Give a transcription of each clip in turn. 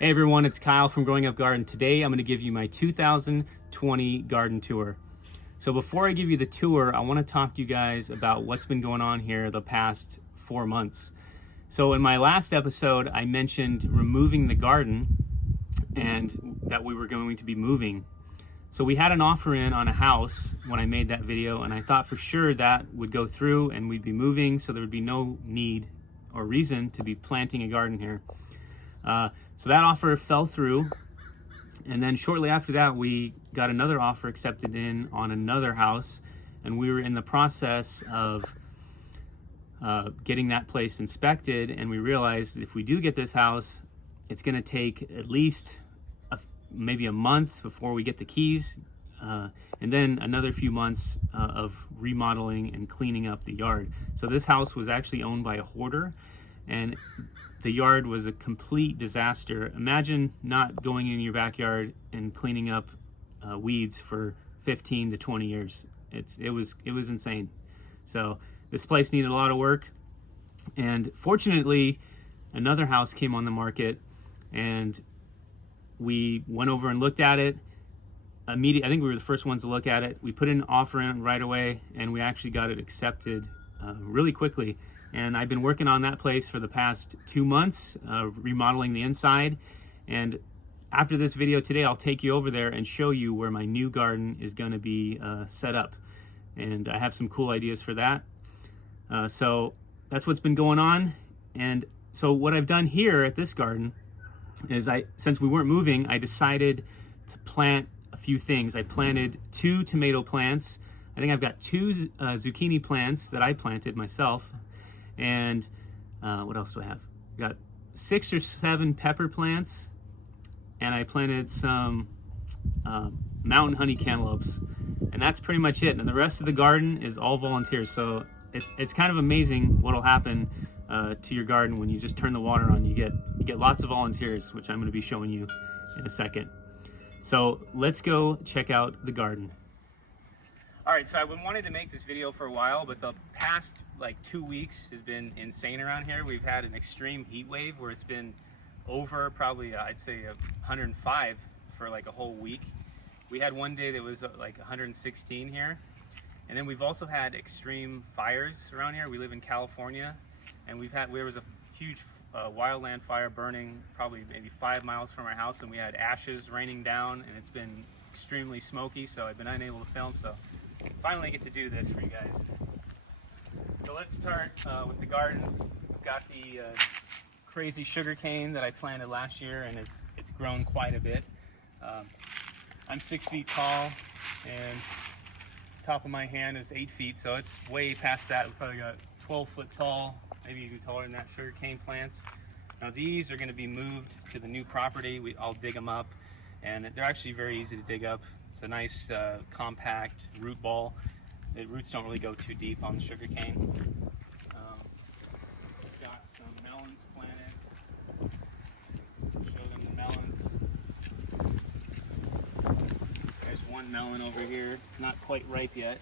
Hey everyone, it's Kyle from Growing Up Garden. Today I'm going to give you my 2020 garden tour. So before I give you the tour, I want to talk to you guys about what's been going on here the past 4 months. So in my last episode, I mentioned removing the garden and that we were going to be moving. So we had an offer in on a house when I made that video, and I thought for sure that would go through and we'd be moving, so there would be no need or reason to be planting a garden here. So that offer fell through, and then shortly after that we got another offer accepted in on another house, and we were in the process of getting that place inspected, and we realized if we do get this house, it's going to take at least maybe a month before we get the keys, and then another few months of remodeling and cleaning up the yard. So this house was actually owned by a hoarder, and the yard was a complete disaster. Imagine not going in your backyard and cleaning up weeds for 15 to 20 years. It was insane. So this place needed a lot of work, and fortunately another house came on the market, and we went over and looked at it immediately. I think we were the first ones to look at it. We put an offer in right away, and we actually got it accepted really quickly. And I've been working on that place for the past 2 months, remodeling the inside. And after this video today, I'll take you over there and show you where my new garden is going to be set up. And I have some cool ideas for that. So that's what's been going on. And so what I've done here at this garden is, since we weren't moving, I decided to plant a few things. I planted 2 tomato plants. I think I've got 2 zucchini plants that I planted myself. And what else do I have? I've got 6 or 7 pepper plants, and I planted some mountain honey cantaloupes, and that's pretty much it. And the rest of the garden is all volunteers. So it's kind of amazing what'll happen to your garden when you just turn the water on. You get lots of volunteers, which I'm going to be showing you in a second. So let's go check out the garden. All right, so I've been wanting to make this video for a while, but the past 2 weeks has been insane around here. We've had an extreme heat wave where it's been over probably, I'd say 105 for a whole week. We had one day that was 116 here. And then we've also had extreme fires around here. We live in California, and there was a huge wildland fire burning probably maybe 5 miles from our house, and we had ashes raining down, and it's been extremely smoky, so I've been unable to film. So finally get to do this for you guys. So let's start with the garden. I've got the crazy sugar cane that I planted last year, and it's grown quite a bit. I'm 6 feet tall, and top of my hand is 8 feet, so it's way past that. We've probably got 12 foot tall, maybe even taller than that, sugar cane plants. Now these are going to be moved to the new property. I'll dig them up, and they're actually very easy to dig up. It's a nice compact root ball. The roots don't really go too deep on the sugar cane. Got some melons planted. Show them the melons. There's one melon over here, not quite ripe yet.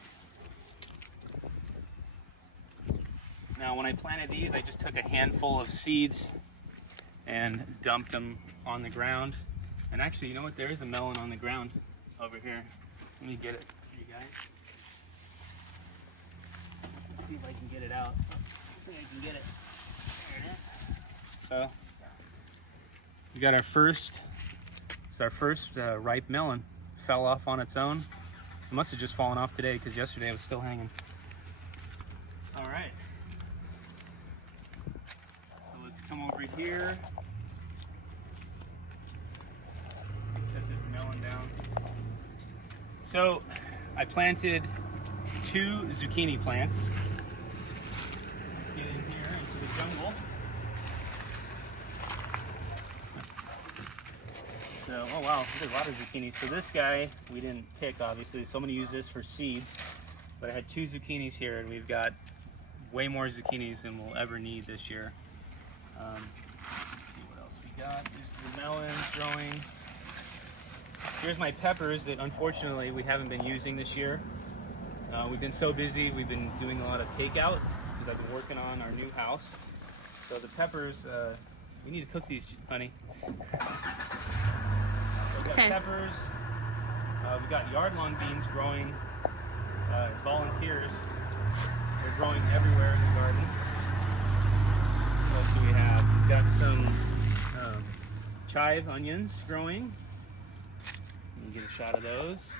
Now when I planted these, I just took a handful of seeds and dumped them on the ground. And actually, you know what? There is a melon on the ground over here. Let me get it for you guys. Let's see if I can get it out. I think I can get it. There it is. So we got our first ripe melon. Fell off on its own. It must have just fallen off today because yesterday it was still hanging. All right. So let's come over here. Set this melon down. So I planted 2 zucchini plants. Let's get in here into the jungle. So, oh wow, there's a lot of zucchini. So this guy we didn't pick, obviously, so I'm going to use this for seeds. But I had 2 zucchinis here, and we've got way more zucchinis than we'll ever need this year. Let's see what else we got. This is the melons growing. Here's my peppers that unfortunately we haven't been using this year. We've been so busy, we've been doing a lot of takeout because I've been working on our new house. So the peppers, we need to cook these, honey. We've got peppers. We've got yard-long beans growing as volunteers. They're growing everywhere in the garden. What else do we have? We've got some chive onions growing. Let me get a shot of those.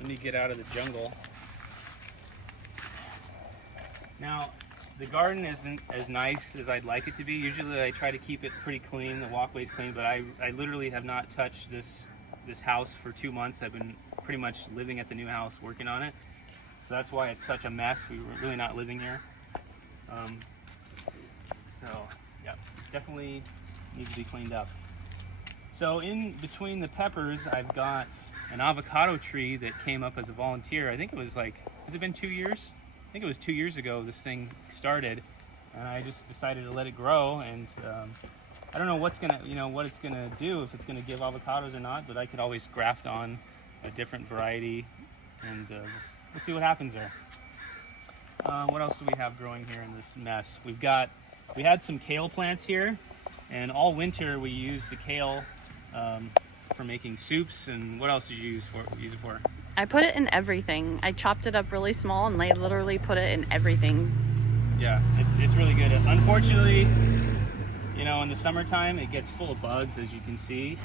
Let me get out of the jungle. Now, the garden isn't as nice as I'd like it to be. Usually I try to keep it pretty clean, the walkway's clean, but I literally have not touched this house for 2 months. I've been pretty much living at the new house, working on it. So that's why it's such a mess. We were really not living here. So, yeah, definitely needs to be cleaned up. So in between the peppers, I've got an avocado tree that came up as a volunteer. I think it was like, has it been 2 years? I think it was 2 years ago this thing started, and I just decided to let it grow. And I don't know what it's gonna do, if it's gonna give avocados or not. But I could always graft on a different variety, and we'll see what happens there. What else do we have growing here in this mess? We had some kale plants here, and all winter we used the kale for making soups. And what else did you use it for? I put it in everything. I chopped it up really small and I literally put it in everything. Yeah, it's really good. Unfortunately, you know, in the summertime it gets full of bugs, as you can see.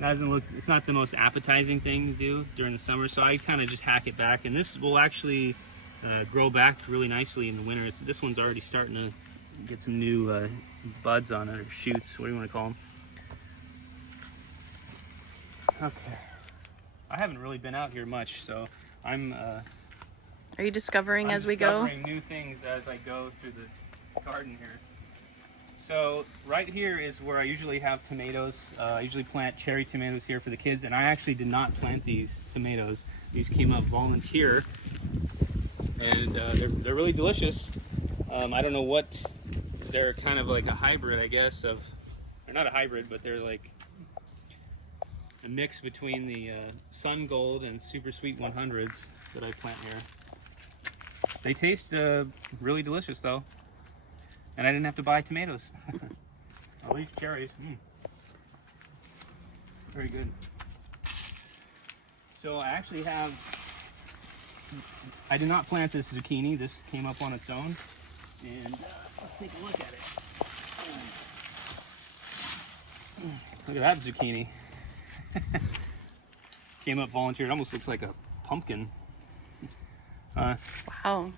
It's not the most appetizing thing to do during the summer, so I kind of just hack it back. And this will actually grow back really nicely in the winter. This one's already starting to get some new buds on it, or shoots, what do you want to call them? Okay. I haven't really been out here much, so I'm Are you discovering as we go? Discovering new things as I go through the garden here. So right here is where I usually have tomatoes. I usually plant cherry tomatoes here for the kids, and I actually did not plant these tomatoes. These came up volunteer, and they're really delicious. I don't know what, they're kind of like a hybrid, I guess, they're not a hybrid, but they're like a mix between the Sun Gold and Super Sweet 100s that I plant here. They taste really delicious though, and I didn't have to buy tomatoes. At least cherries. Very good. So I did not plant this zucchini. This came up on its own, and let's take a look at it. Look at that zucchini. Came up volunteer. It almost looks like a pumpkin. Wow.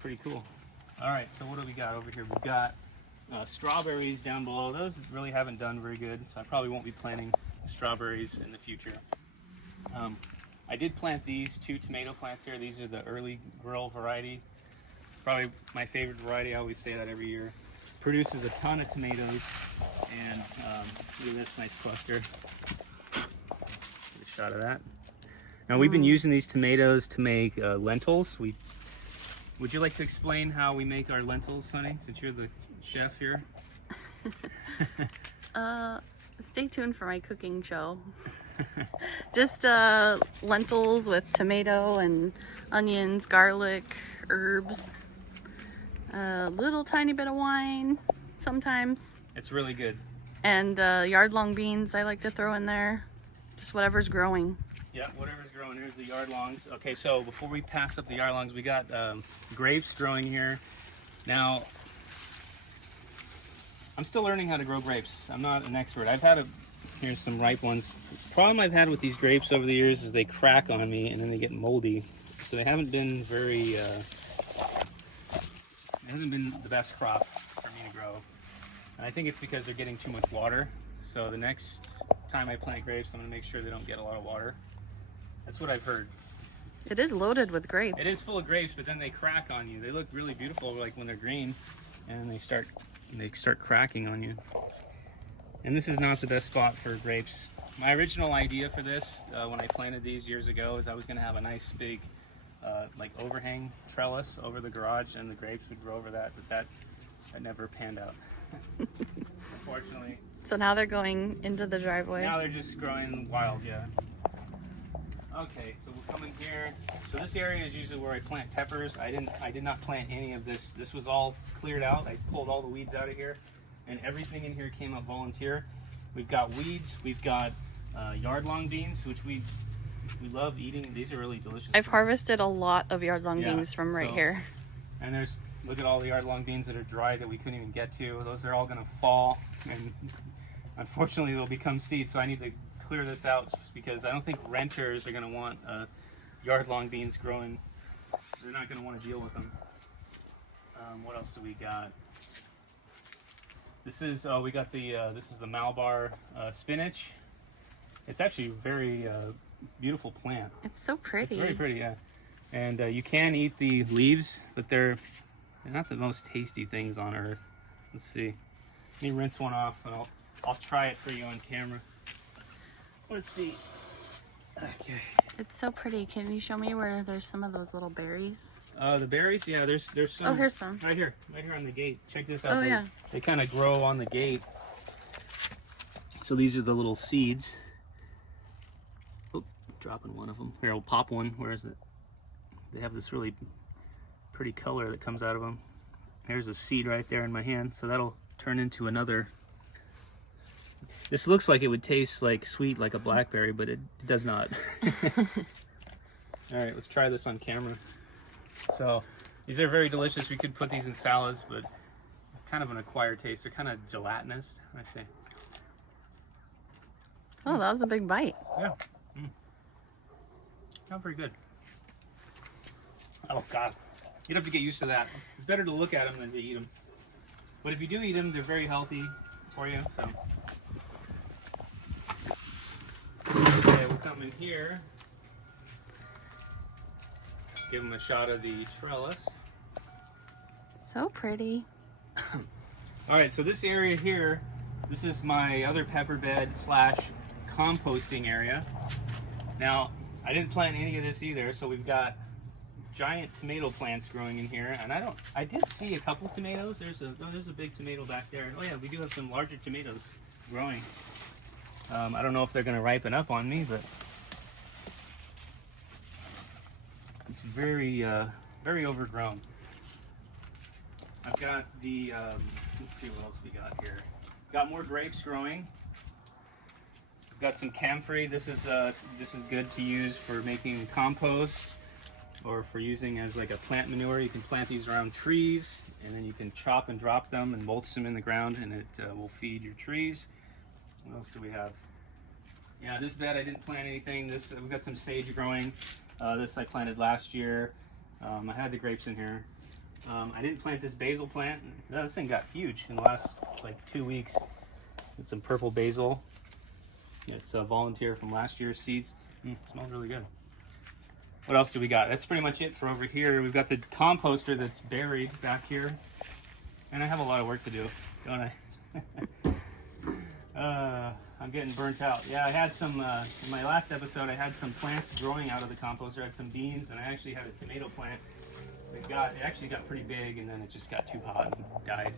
Pretty cool. All right, so what do we got over here? We've got strawberries down below. Those really haven't done very good, so I probably won't be planting strawberries in the future. I did plant these 2 tomato plants here. These are the early girl variety. Probably my favorite variety. I always say that every year. Produces a ton of tomatoes, and look at this nice cluster. Get a shot of that. Now we've been using these tomatoes to make lentils. Would you like to explain how we make our lentils, honey, since you're the chef here? Stay tuned for my cooking show. Just lentils with tomato and onions, garlic, herbs, a little tiny bit of wine sometimes. It's really good. And yard-long beans I like to throw in there. Just whatever's growing. Yeah, whatever's growing. Here's the yard-longs. Okay, so before we pass up the yard-longs, we got grapes growing here. Now, I'm still learning how to grow grapes. I'm not an expert. Here's some ripe ones. The problem I've had with these grapes over the years is they crack on me and then they get moldy. So they haven't been it hasn't been the best crop for me to grow. And I think it's because they're getting too much water. So the next time I plant grapes, I'm gonna make sure they don't get a lot of water. That's what I've heard. It is loaded with grapes. It is full of grapes, but then they crack on you. They look really beautiful like when they're green, and they start cracking on you. And this is not the best spot for grapes. My original idea for this, when I planted these years ago, is I was gonna have a nice big like overhang trellis over the garage, and the grapes would grow over that, but that never panned out. Unfortunately. So now they're going into the driveway. Now they're just growing wild, yeah. Okay, so we'll come in here. So this area is usually where I plant peppers. I did not plant any of this. This was all cleared out. I pulled all the weeds out of here, and everything in here came up volunteer. We've got weeds. We've got yard-long beans, which we love eating. These are really delicious. I've harvested a lot of yard-long beans from right here. And look at all the yard-long beans that are dry that we couldn't even get to. Those are all going to fall, and unfortunately they'll become seeds. So I need to clear this out because I don't think renters are going to want yard-long beans growing. They're not going to want to deal with them. What else do we got? This is we got the this is the Malabar spinach. It's actually a very beautiful plant. It's so pretty. It's very pretty, yeah. And you can eat the leaves, but they're not the most tasty things on earth. Let's see. Let me rinse one off, and I'll try it for you on camera. Let's see. Okay. It's so pretty. Can you show me where there's some of those little berries? The berries, yeah. There's some. Oh, here's some. Right here on the gate. Check this out. Oh, yeah. They kind of grow on the gate. So these are the little seeds. Oh, dropping one of them. Here, I'll pop one. Where is it? They have this really pretty color that comes out of them. There's a seed right there in my hand, so that'll turn into another. This looks like it would taste like sweet, like a blackberry, but it does not. All right, let's try this on camera. So these are very delicious. We could put these in salads, but kind of an acquired taste. They're kind of gelatinous, I say. Oh, that was a big bite. Yeah. Not very good. Oh, God. You'd have to get used to that. It's better to look at them than to eat them. But if you do eat them, they're very healthy for you. So. Okay, we'll come in here. Give them a shot of the trellis. So pretty. All right, so this area here, this is my other pepper bed / composting area. Now, I didn't plant any of this either, so we've got giant tomato plants growing in here, and I did see a couple tomatoes. There's a big tomato back there. Oh yeah, we do have some larger tomatoes growing. I don't know if they're going to ripen up on me, but it's very very overgrown. I've got the let's see what else we got here. Got more grapes growing. I've got some camphor. This is good to use for making compost, or for using as like a plant manure. You can plant these around trees, and then you can chop and drop them and mulch them in the ground, and it will feed your trees. What else do we have? Yeah, this bed I didn't plant anything. We've got some sage growing. This I planted last year. I had the grapes in here. I didn't plant this basil plant. This thing got huge in the last like 2 weeks. It's some purple basil. It's a volunteer from last year's seeds. It smells really good. What else do we got? That's pretty much it for over here. We've got the composter that's buried back here. And I have a lot of work to do, don't I? I'm getting burnt out. Yeah, I had some, in my last episode, I had some plants growing out of the composter. I had some beans, and I actually had a tomato plant. It actually got pretty big, and then it just got too hot and died.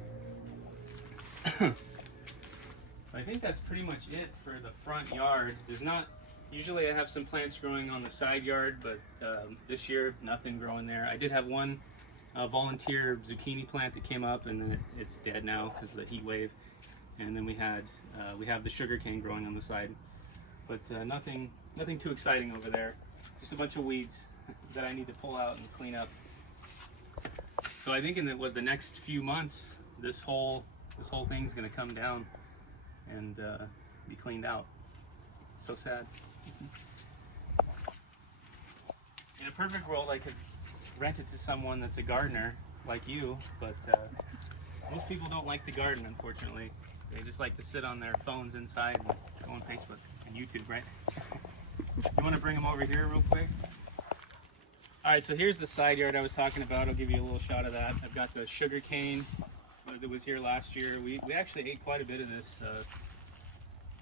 I think that's pretty much it for the front yard. Usually I have some plants growing on the side yard, but this year, nothing growing there. I did have one volunteer zucchini plant that came up, and then it's dead now because of the heat wave. And then we have the sugar cane growing on the side, but nothing too exciting over there. Just a bunch of weeds that I need to pull out and clean up. So I think in the next few months, this whole thing's gonna come down and be cleaned out. So sad. In a perfect world, I could rent it to someone that's a gardener like you, but most people don't like to garden, unfortunately. They just like to sit on their phones inside and go on Facebook and YouTube, right? You want to bring them over here real quick? All right, so here's the side yard I was talking about. I'll give you a little shot of that. I've got the sugar cane that was here last year. We actually ate quite a bit of this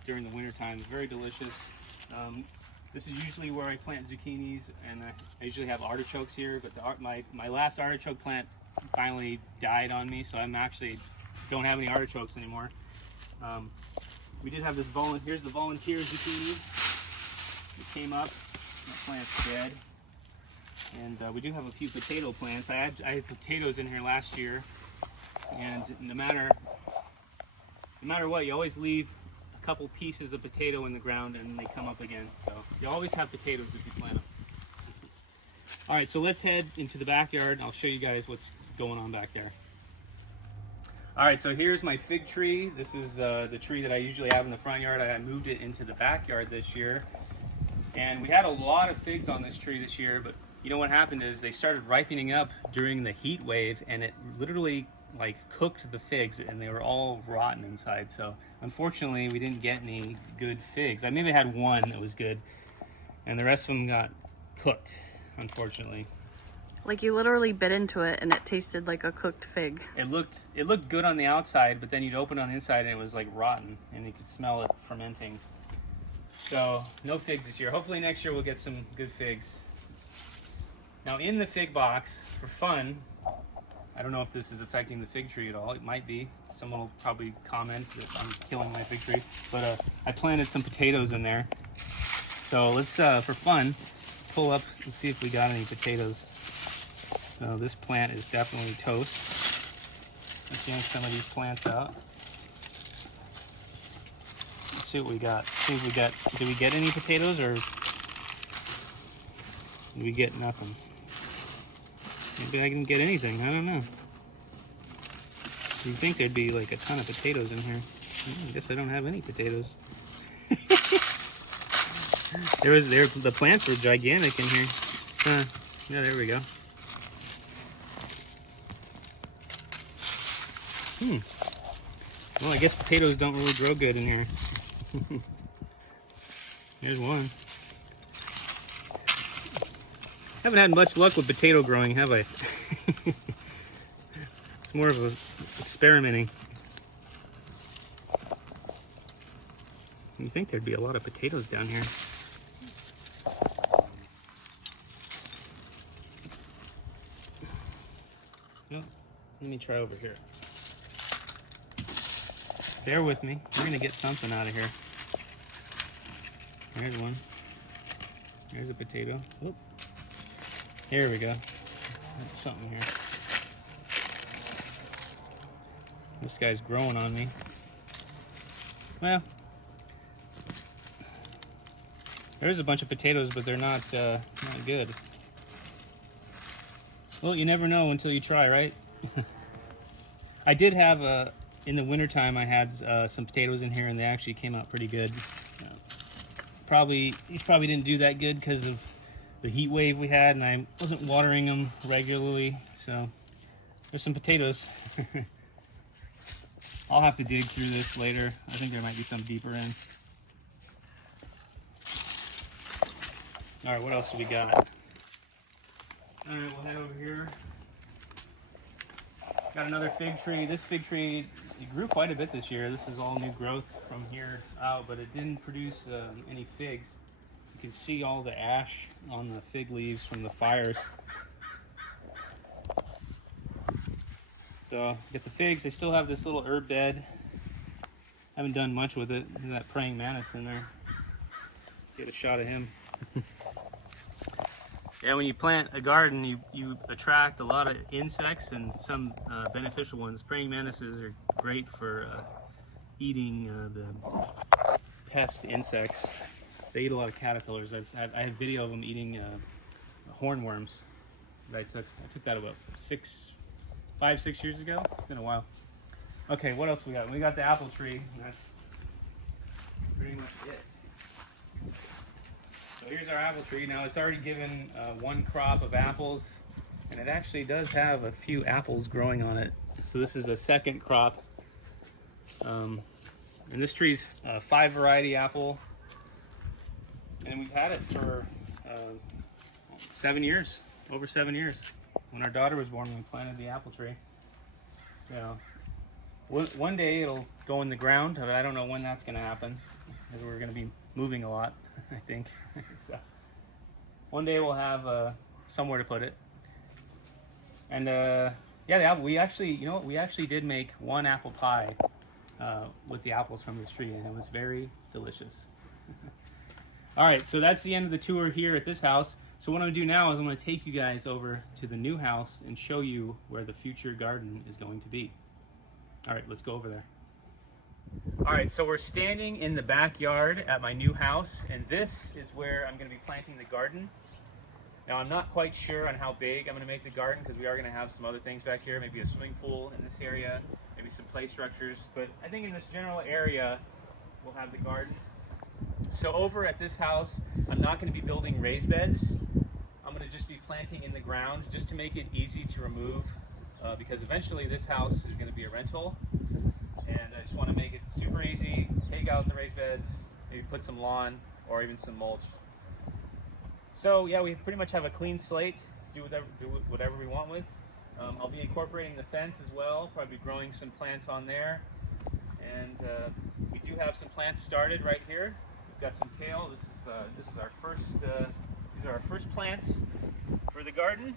during the winter time. It's very delicious. This is usually where I plant zucchinis, and I usually have artichokes here, but my last artichoke plant finally died on me, so I'm actually don't have any artichokes anymore. We did have this here's the volunteer zucchini. It came up. plant's dead. And we do have a few potato plants. I had potatoes in here last year, and no matter what, you always leave a couple pieces of potato in the ground and they come up again. So you always have potatoes if you plant them. All right, so let's head into the backyard and I'll show you guys what's going on back there. All right, so here's my fig tree. This is the tree that I usually have in the front yard. I moved it into the backyard this year. And we had a lot of figs on this tree this year, but you know what happened is they started ripening up during the heat wave, and it literally like cooked the figs, and they were all rotten inside. So unfortunately, we didn't get any good figs. I maybe had one that was good, and the rest of them got cooked, unfortunately. Like you literally bit into it and it tasted like a cooked fig. It looked good on the outside, but then you'd open it on the inside and it was like rotten, and you could smell it fermenting. So no figs this year. Hopefully next year we'll get some good figs. Now in the fig box, for fun, I don't know if this is affecting the fig tree at all. It might be. Someone will probably comment that I'm killing my fig tree. But I planted some potatoes in there. So let's, for fun, let's pull up and see if we got any potatoes. So this plant is definitely toast. Let's yank some of these plants out. Let's see what we got. See if we got, did we get any potatoes or did we get nothing? Maybe I didn't get anything, I don't know. You'd think there'd be like a ton of potatoes in here. I guess I don't have any potatoes. The plants were gigantic in here. Yeah, there we go. Well, I guess potatoes don't really grow good in here. Here's one. Haven't had much luck with potato growing, have I? It's more of a experimenting. You'd think there'd be a lot of potatoes down here. Well, let me try over here. Bear with me. We're gonna get something out of here. There's one. There's a potato. Oop. Here we go. There's something here. This guy's growing on me. Well, there's a bunch of potatoes, but they're not good. Well, you never know until you try, right? I did have in the wintertime, I had some potatoes in here, and they actually came out pretty good. These probably didn't do that good because of the heat wave we had, and I wasn't watering them regularly. So there's some potatoes. I'll have to dig through this later. I think there might be some deeper in. All right, what else do we got? All right, we'll head over here. Got another fig tree. This fig tree, it grew quite a bit this year. This is all new growth from here out, but it didn't produce any figs. You can see all the ash on the fig leaves from the fires. So get the figs. They still have this little herb bed. Haven't done much with it. There's that praying mantis in there. Get a shot of him. Yeah, when you plant a garden, you attract a lot of insects and some beneficial ones. Praying mantises are great for eating the pest insects. They eat a lot of caterpillars. I have video of them eating hornworms. I took that about 5-6 years ago. It's been a while. Okay, what else we got? We got the apple tree. And that's pretty much it. So here's our apple tree. Now it's already given one crop of apples, and it actually does have a few apples growing on it. So this is a second crop. And this tree's 5 variety apple, and we've had it for 7 years, over 7 years. When our daughter was born, we planted the apple tree. You know, one day it'll go in the ground, but I don't know when that's going to happen, because we're going to be moving a lot, I think. So one day we'll have somewhere to put it. And yeah, the apple. We actually did make one apple pie with the apples from this tree, and it was very delicious. All right, so that's the end of the tour here at this house. So what I'm gonna do now is I'm gonna take you guys over to the new house and show you where the future garden is going to be. All right, let's go over there. All right, so we're standing in the backyard at my new house, and this is where I'm gonna be planting the garden. Now, I'm not quite sure on how big I'm gonna make the garden because we are gonna have some other things back here, maybe a swimming pool in this area, maybe some play structures, but I think in this general area, we'll have the garden. So over at this house, I'm not going to be building raised beds. I'm going to just be planting in the ground just to make it easy to remove because eventually this house is going to be a rental. And I just want to make it super easy, take out the raised beds, maybe put some lawn or even some mulch. So yeah, we pretty much have a clean slate to do whatever we want with. I'll be incorporating the fence as well, probably growing some plants on there. And we do have some plants started right here. Got some kale. This is our first. These are our first plants for the garden.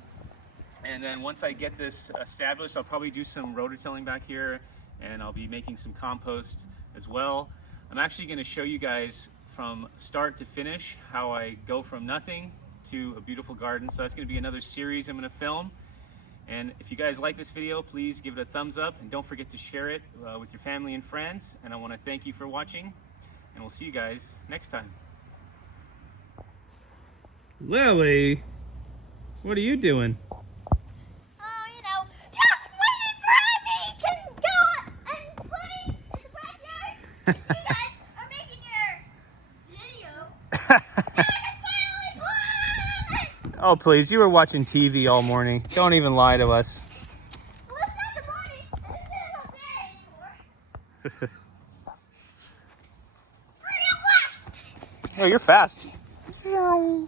And then once I get this established, I'll probably do some rototilling back here, and I'll be making some compost as well. I'm actually going to show you guys from start to finish how I go from nothing to a beautiful garden. So that's going to be another series I'm going to film. And if you guys like this video, please give it a thumbs up, and don't forget to share it with your family and friends. And I want to thank you for watching. And we'll see you guys next time. Lily, what are you doing? Oh, you know, just waiting for Abby can go and play in the backyard. You guys are making your video. And I can finally play! Oh, please, you were watching TV all morning. Don't even lie to us. Well, it's not the morning. It's not the middle day anymore. Oh, you're fast. Real fast.